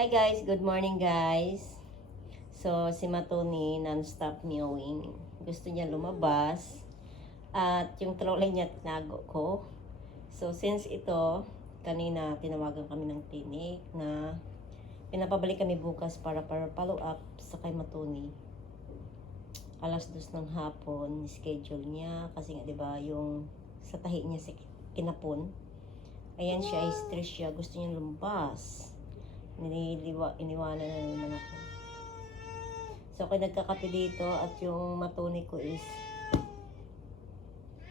Hi guys, good morning guys. So, si Matoni non-stop meowing. Gusto niya lumabas. At yung trolley niya tinago ko. So, since ito, kanina tinawagan kami ng clinic na pinapabalik kami bukas para para follow up sa kay Matoni. Alas dos ng hapon, schedule niya kasi nga 'di ba yung sa tahi niya sa kinapon. Ayan siya, stress siya, gusto niya lumabas. Nililiwa, iniwanan na naman ako. So, ako dito at yung matuni ko is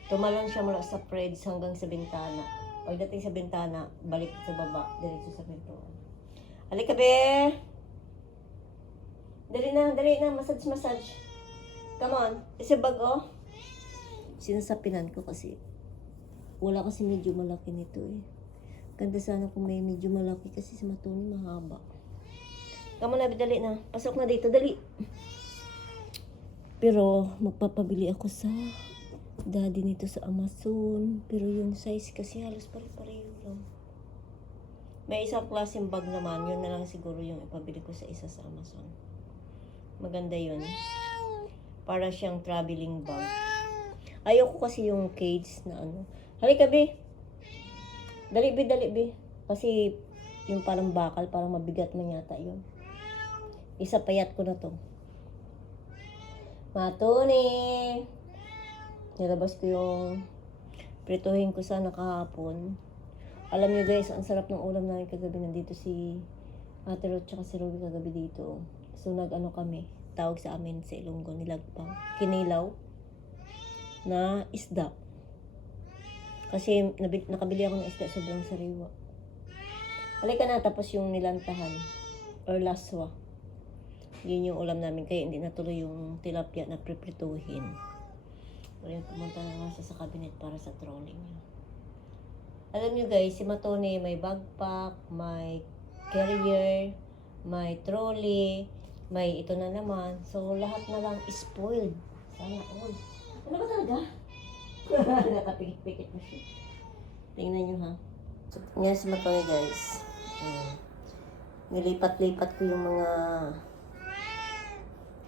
tumalon siya mula sa fridge hanggang sa bintana. Pagdating sa bintana, balik sa baba, diretso sa pintuan. Halika, be! Dali na, dali na, massage, massage. Come on, isa bag, oh. Sinasapinan ko kasi wala kasi medyo malaki nito eh. Ganda sana kung may medyo malaki kasi sa matuni mahaba. Kamo na, dali na. Pasok na dito, dali. Pero magpapabili ako sa daddy nito sa Amazon. Pero yung size kasi halos pare-pareho lang. May isang klaseng bag naman. Yun na lang siguro yung ipabili ko sa isa sa Amazon. Maganda yun. Para siyang traveling bag. Ayoko kasi yung cage na ano. Halika, be. Dali, be, dali, be. Kasi yung parang bakal, parang mabigat man yata yun. Isa payat ko na to. Matuni! Nilabas ko yung prituhin ko sana kahapon. Alam niyo guys, ang sarap ng ulam namin kagabi. Nandito si Ate Ruth tsaka si Ruby kagabi dito. So nag-ano kami, tawag sa amin sa Ilonggo, nilagpang, kinilaw na isda. Kasi nabi, nakabili ako ng isda sobrang sariwa. Halika na, tapos yung nilantahan or laswa. Yun yung ulam namin, kaya hindi natuloy yung tilapia na priprituhin. Kaya pumunta na nga sa cabinet para sa trolling niya. Alam niyo guys, si Matone may backpack, may carrier, may trolley, may ito na naman. So, lahat na lang spoiled. Sana all. Ano ba talaga? Nakapikit-pikit na siya. Tingnan niyo ha. Yan si Matone guys. Hmm. Nilipat-lipat ko yung mga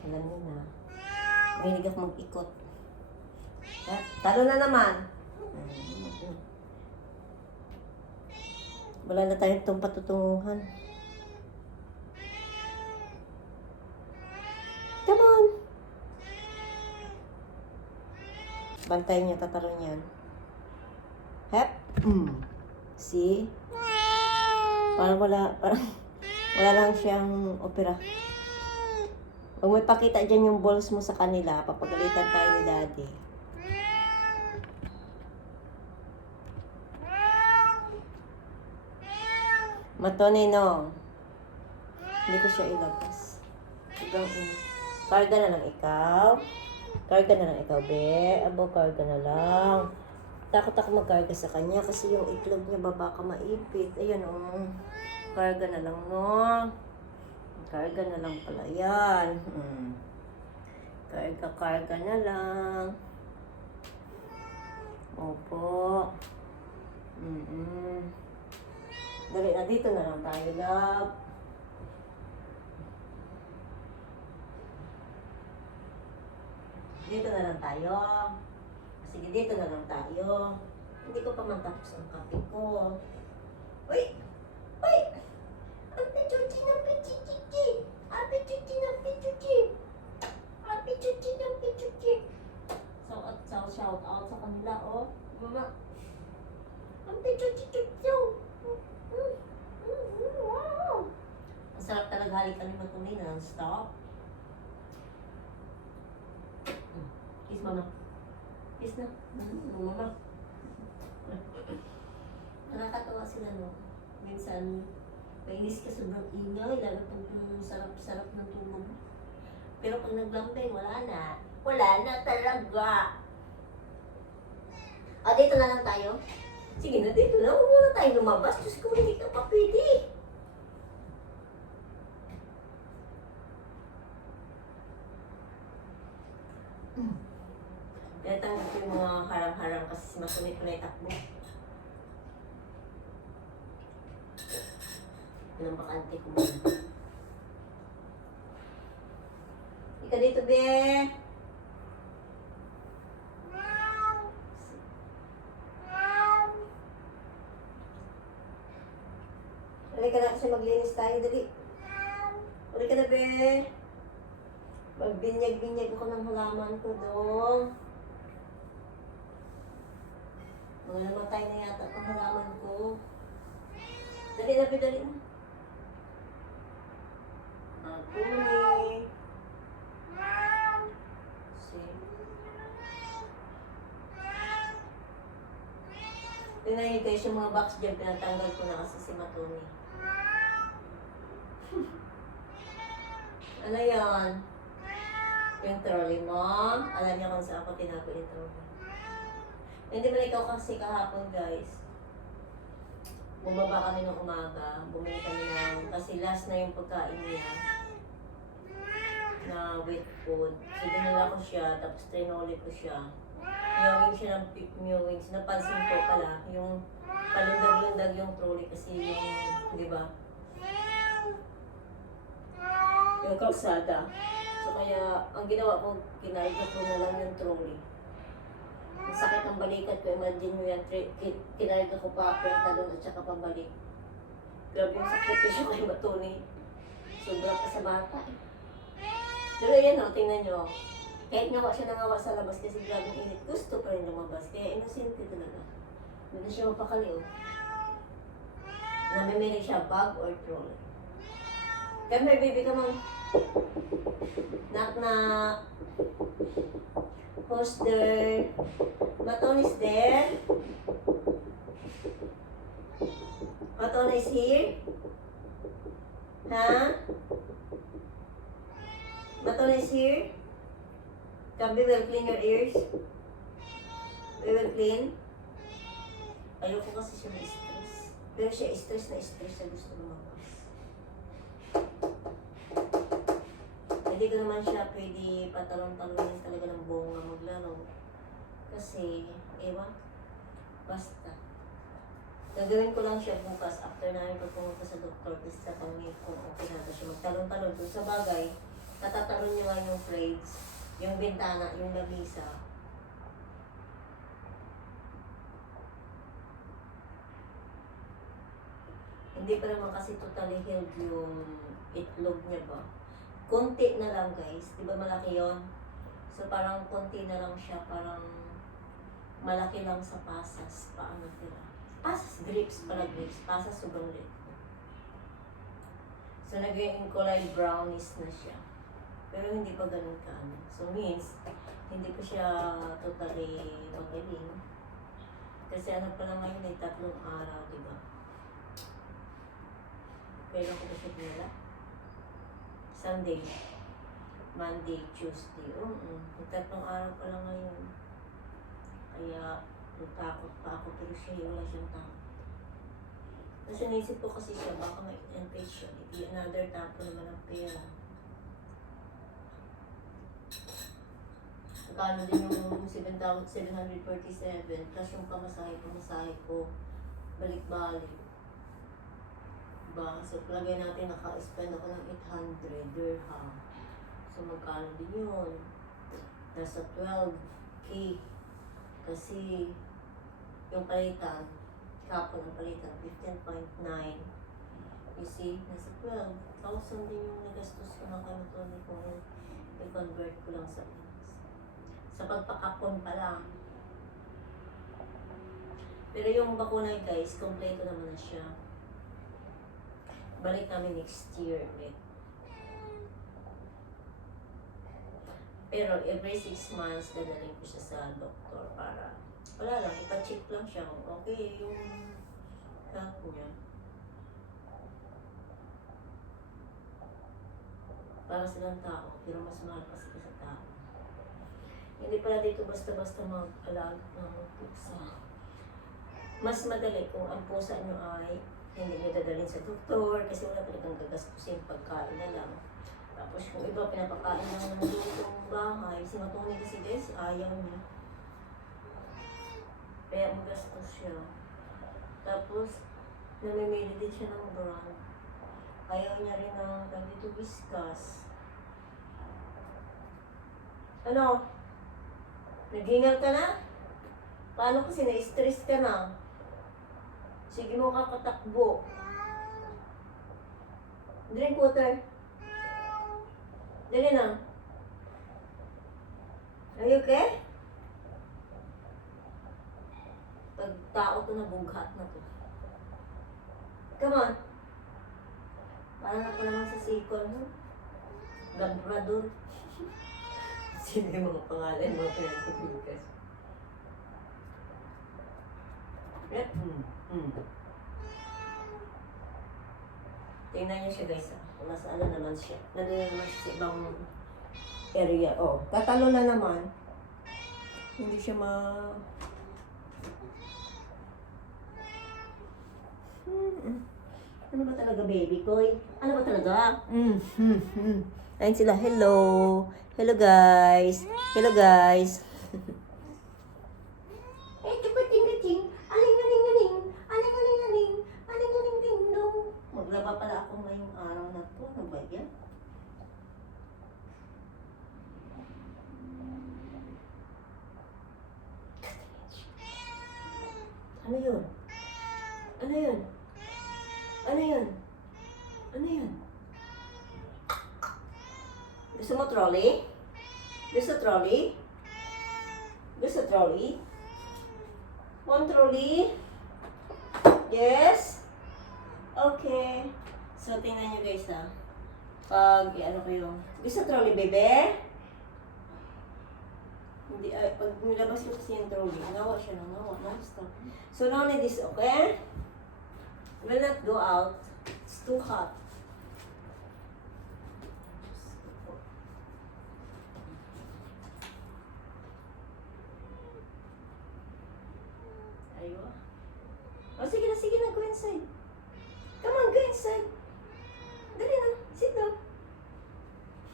alam niyo na. Mahilig ako mag-ikot. Talo na naman. Wala na tayong itong patutunguhan. Come on! Bantayan niya, tatalon yan. Hep! Mm. See? Parang wala, parang wala lang siyang opera. Huwag mo ipakita dyan yung balls mo sa kanila, papagalitan tayo ni daddy. Matonino. Hindi ko siya ilabas. Init. Karga na lang ikaw. Karga na lang ikaw, be. Abo, karga na lang. Takot ako magkarga sa kanya kasi yung itlog niya baba ka maipit. Ayan, oh. Karga na lang, no? Karga na lang pala yan. Hmm. Karga, karga na lang. Opo. Mm-mm. Dali na, dito na lang tayo, love. Dito na lang tayo. Sige, dito na lang tayo. Hindi ko pa man tapos ang kape ko. Uy! Uy! Ang pichuchi ng pichichichi! Ang pichuchi ng pichuchi! Ang pichuchi ng pichuchi! So, at so, shout out sa kanila, oh. Mama. Ang pichuchi chuchu! Ang sarap talaga halikan ni Matumi non-stop. Mm. Kiss mama. Kiss na. Mm, mama. Nakakatawa sila, no? Minsan, painis ka sobrang ingay, lalo pag sarap-sarap ng tulog. Pero pag naglambay, wala na. Wala na talaga. Ah, dito na lang tayo. Sige na, dito na. Huwag muna tayo lumabas. Diyos ko, hindi ka pa pwede. Kaya tanggap ko yung mga harang-harang kasi masulit-ulit takbo. Yun ang bakante ko muna. Ika dito, be. Halika na kasi maglinis tayo, dali. Halika na, be. Magbinyag-binyag ako ng halaman ko doon. Mga namatay na yata ang halaman ko. Dali be, dali na. Ako eh. Si. Tingnan niyo guys, yung mga box dyan, pinatanggal ko na kasi si Matuni. ano yan? Yung trolley mo? Alam niyo kung saan ako tinago yung trolley. Hindi ba ikaw kasi kahapon guys? Bumaba kami ng umaga, bumili kami ng, kasi last na yung pagkain niya na wet food. So, dinala ko siya, tapos trinoli ko siya. Mewing siya ng pick mewings. Napansin ko pala, yung palundag-lundag yung trolley kasi yung, di ba? Yung kalsada. So, kaya, ang ginawa ko, kinarga ko na lang yung trolley. Ang sakit ng balikat ko, imagine mo yan, kinarga ko pa ako yung talon at saka pabalik. Grabe yung sakripisyo kay Matuni. Sobrang pa sa bata eh. Pero yan o, tingnan nyo. Kahit nga siya nangawa sa labas kasi grabing init, gusto pa rin lumabas. Kaya inosente talaga. Hindi na siya mapakali o. Namimili siya bag or trolley. Come here, baby, come on. Knock, knock. Who's there? Maton is there? Maton is here? Ha? Maton is here? Gabi will clean your ears. We will clean. Ayoko kasi siya ma-stress. Pero siya stress na stress siya gusto lumabas. Hindi ko naman siya pwede patalon-talonin talaga ng buong na maglaro. Kasi, ewan, basta. Gagawin ko lang siya bukas after namin pag pumunta sa doktor kasi sa pangit kung okay na siya magtalon-talon. Kung sa bagay, natatalon niyo nga yung plates, yung bintana, yung lamisa. Hindi pa naman kasi totally healed yung itlog niya ba. Konti na lang guys. Di ba malaki yon So parang konti na lang siya. Parang malaki lang sa pasas. Paano tira? Pasas grips pala grips. Pasas sobrang lit. So naging kulay brownish na siya. Pero hindi pa ganun ka ano. So means, hindi ko siya totally magaling. Kasi ano pa lang ngayon ay tatlong araw, di ba? Kailan ko ba siya? Sunday. Monday, Tuesday. Oo, mm, tatlong araw pa lang ngayon. Kaya, natakot pa ako. Pero siya, wala siyang takot. Kasi naisip ko kasi siya, baka may infection. Hindi another tapo naman ng pera. Magkano din yung 7,747 plus yung pamasahe, pamasahe ko. Balik-balik. Diba? So, palagay natin naka-spend ako ng 800 dirham. So, magkano din yun? Nasa 12k. Kasi, yung palitan, kapon ang palitan, 15.9. You see, nasa 12,000 din yung nagastos ko ng kanotoni kung i-convert ko lang sa Pinas. Sa pagpakapon pa lang. Pero yung bakuna guys, kompleto naman na siya. Balik kami next year ulit. Pero every six months, dadalhin ko siya sa doktor para, wala lang, ipacheck lang siya kung okay yung health niya. Para silang tao, pero mas mahal pa sila sa tao. Hindi pala dito basta-basta mag-alag ng pusa. Mas madali kung ang pusa nyo ay hindi nyo dadalhin sa doktor kasi wala talagang gagastusin pagkain na lang. Tapos kung iba pinapakain lang ng lutong bahay, si Matoni kasi guys, ayaw niya. Kaya magastos siya. Tapos, namimili din siya ng brand. Ayaw niya rin ng dito whiskas. Ano? Naghingal ka na? Paano kasi na-stress ka na? Sige mo kakatakbo. Drink water. Dali na. Are you okay? Pag to na bughat na to. Come on. Parang ako naman sa sikon, no? Labrador. Sino yung mga pangalan mo pinagpapilikas? Yep. Hmm. Hmm. Tingnan niyo siya guys. ah. Nasa ano naman siya. Nandun na naman siya sa ibang area. Oh, tatalo na naman. Hindi siya ma... Hmm. Ano ba talaga baby ko? Ano ba talaga? Mm, mm. Ayun sila. Hello. Hello guys. Hello guys. Eh, kapating kating. Aling aling aling. Aling aling aling. Aling aling ding dong. Maglaba pala ako ngayong araw na to. Ano ba yan? Ano yun? Ano yun? Ano yun? Ano yun? Gusto mo trolley? Gusto trolley? Gusto trolley? Want trolley? Yes? Okay. So, tingnan nyo guys ha. Pag, ano yung... Gusto trolley, bebe? Hindi, ay, pag nilabas ko kasi yung trolley, nawa siya ng nawa. Non-stop. So, now need this, okay? Will not go out. It's too hot. Aywa. Oh, sige na, sige na. Go inside. Come on, go inside. Dali na. Sit down.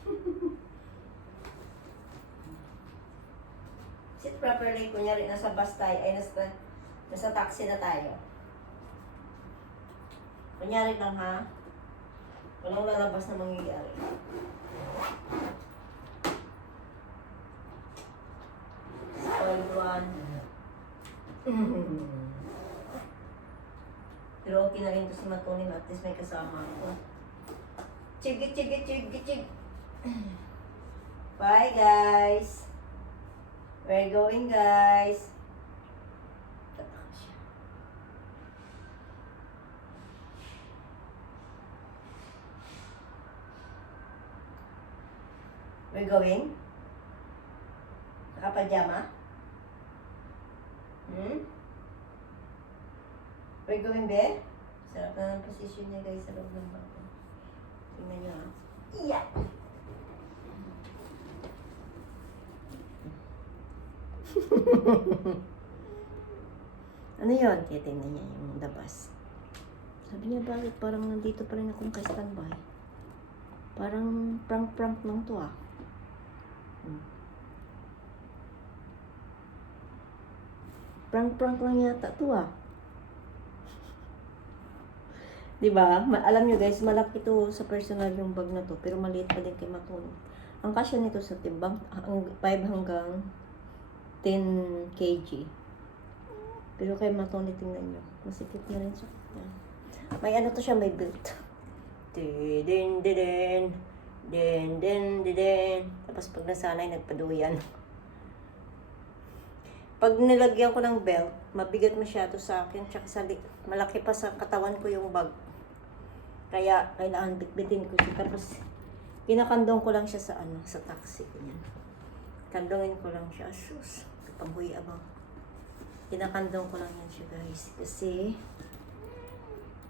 Sit properly. Kunyari, nasa bus tayo. Ay, nasa, nasa taxi na tayo. Kunyari lang ha. Walang lalabas na mangyayari. Spoiled one. Pero okay na rin to si Matonim at least may kasama ako. Chigi, chigi, chigi, chigi. Bye guys. We're going guys. Tataka siya. We're going? Nakapajama? Hmm? We're going there? Sarap na ng position niya guys sa loob ng bangko. Tingnan niyo ah. Yeah! ano yun? Titingnan niya yung labas. Sabi niya, bakit parang nandito pa rin akong ka-standby? Parang prank-prank lang to ah. Prank-prank lang yata to ah. Di ba? Ma- alam nyo guys, malaki to sa personal yung bag na to, pero maliit pa din kay Matun. Ang kasya nito sa timbang, ang 5 hanggang 10 kg. Pero kay Matun, tingnan nyo, masikip na rin siya. May ano to siya, may built. Din, din, din, din, din, din. Tapos pag nasanay, nagpaduyan. Pag nilagyan ko ng belt, mabigat masyado sa akin. Tsaka sa malaki pa sa katawan ko yung bag. Kaya kailangan bitbitin ko siya. Tapos kinakandong ko lang siya sa ano, sa taxi. Ganyan. Kandongin ko lang siya. Sus, panghuy abang. Kinakandong ko lang yan siya guys. Kasi,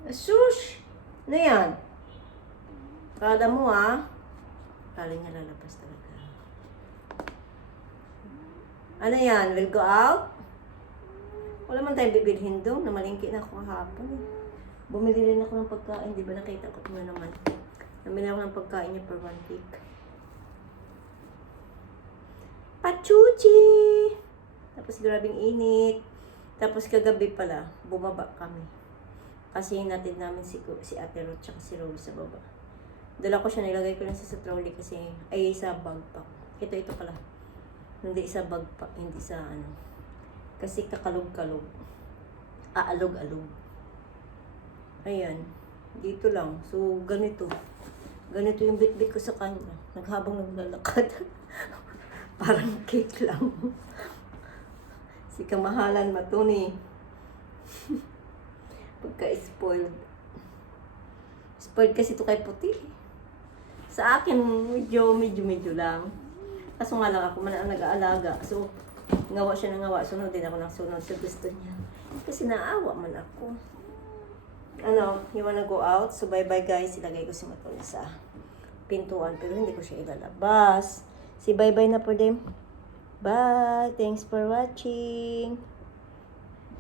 sus! Ano yan? Kala mo ah. Kala niya lalabas talaga. Ano yan? Will go out? Wala man tayong bibilhin doon. Namalingki na ako kahapon eh. Bumili rin ako ng pagkain. Di ba nakita ko na naman. Namili ako ng pagkain niya per one week. Pachuchi! Tapos grabing init. Tapos kagabi pala, bumaba kami. Kasi hinatid namin si, si Ate Ruth tsaka si Rose sa baba. Dala ko siya, nilagay ko lang siya sa trolley kasi, ay sa backpack. Ito, ito pala. Hindi sa backpack, hindi sa ano. Kasi kakalog-kalog. Aalog-alog. Ayan. Dito lang. So, ganito. Ganito yung bit-bit ko sa kanya. Naghabang naglalakad. Parang cake lang. si kamahalan matuni. Pagka-spoiled. Spoiled kasi ito kay puti. Sa akin, medyo, medyo, medyo lang. Kaso nga lang ako man ang nag-aalaga. So, ngawa siya ng ngawa. Sunod din ako ng sunod sa gusto niya. Kasi naawa man ako. Ano, you wanna go out? So, bye-bye guys. Ilagay ko si Matoni sa pintuan. Pero hindi ko siya ilalabas. Si bye-bye na po din. Bye! Thanks for watching!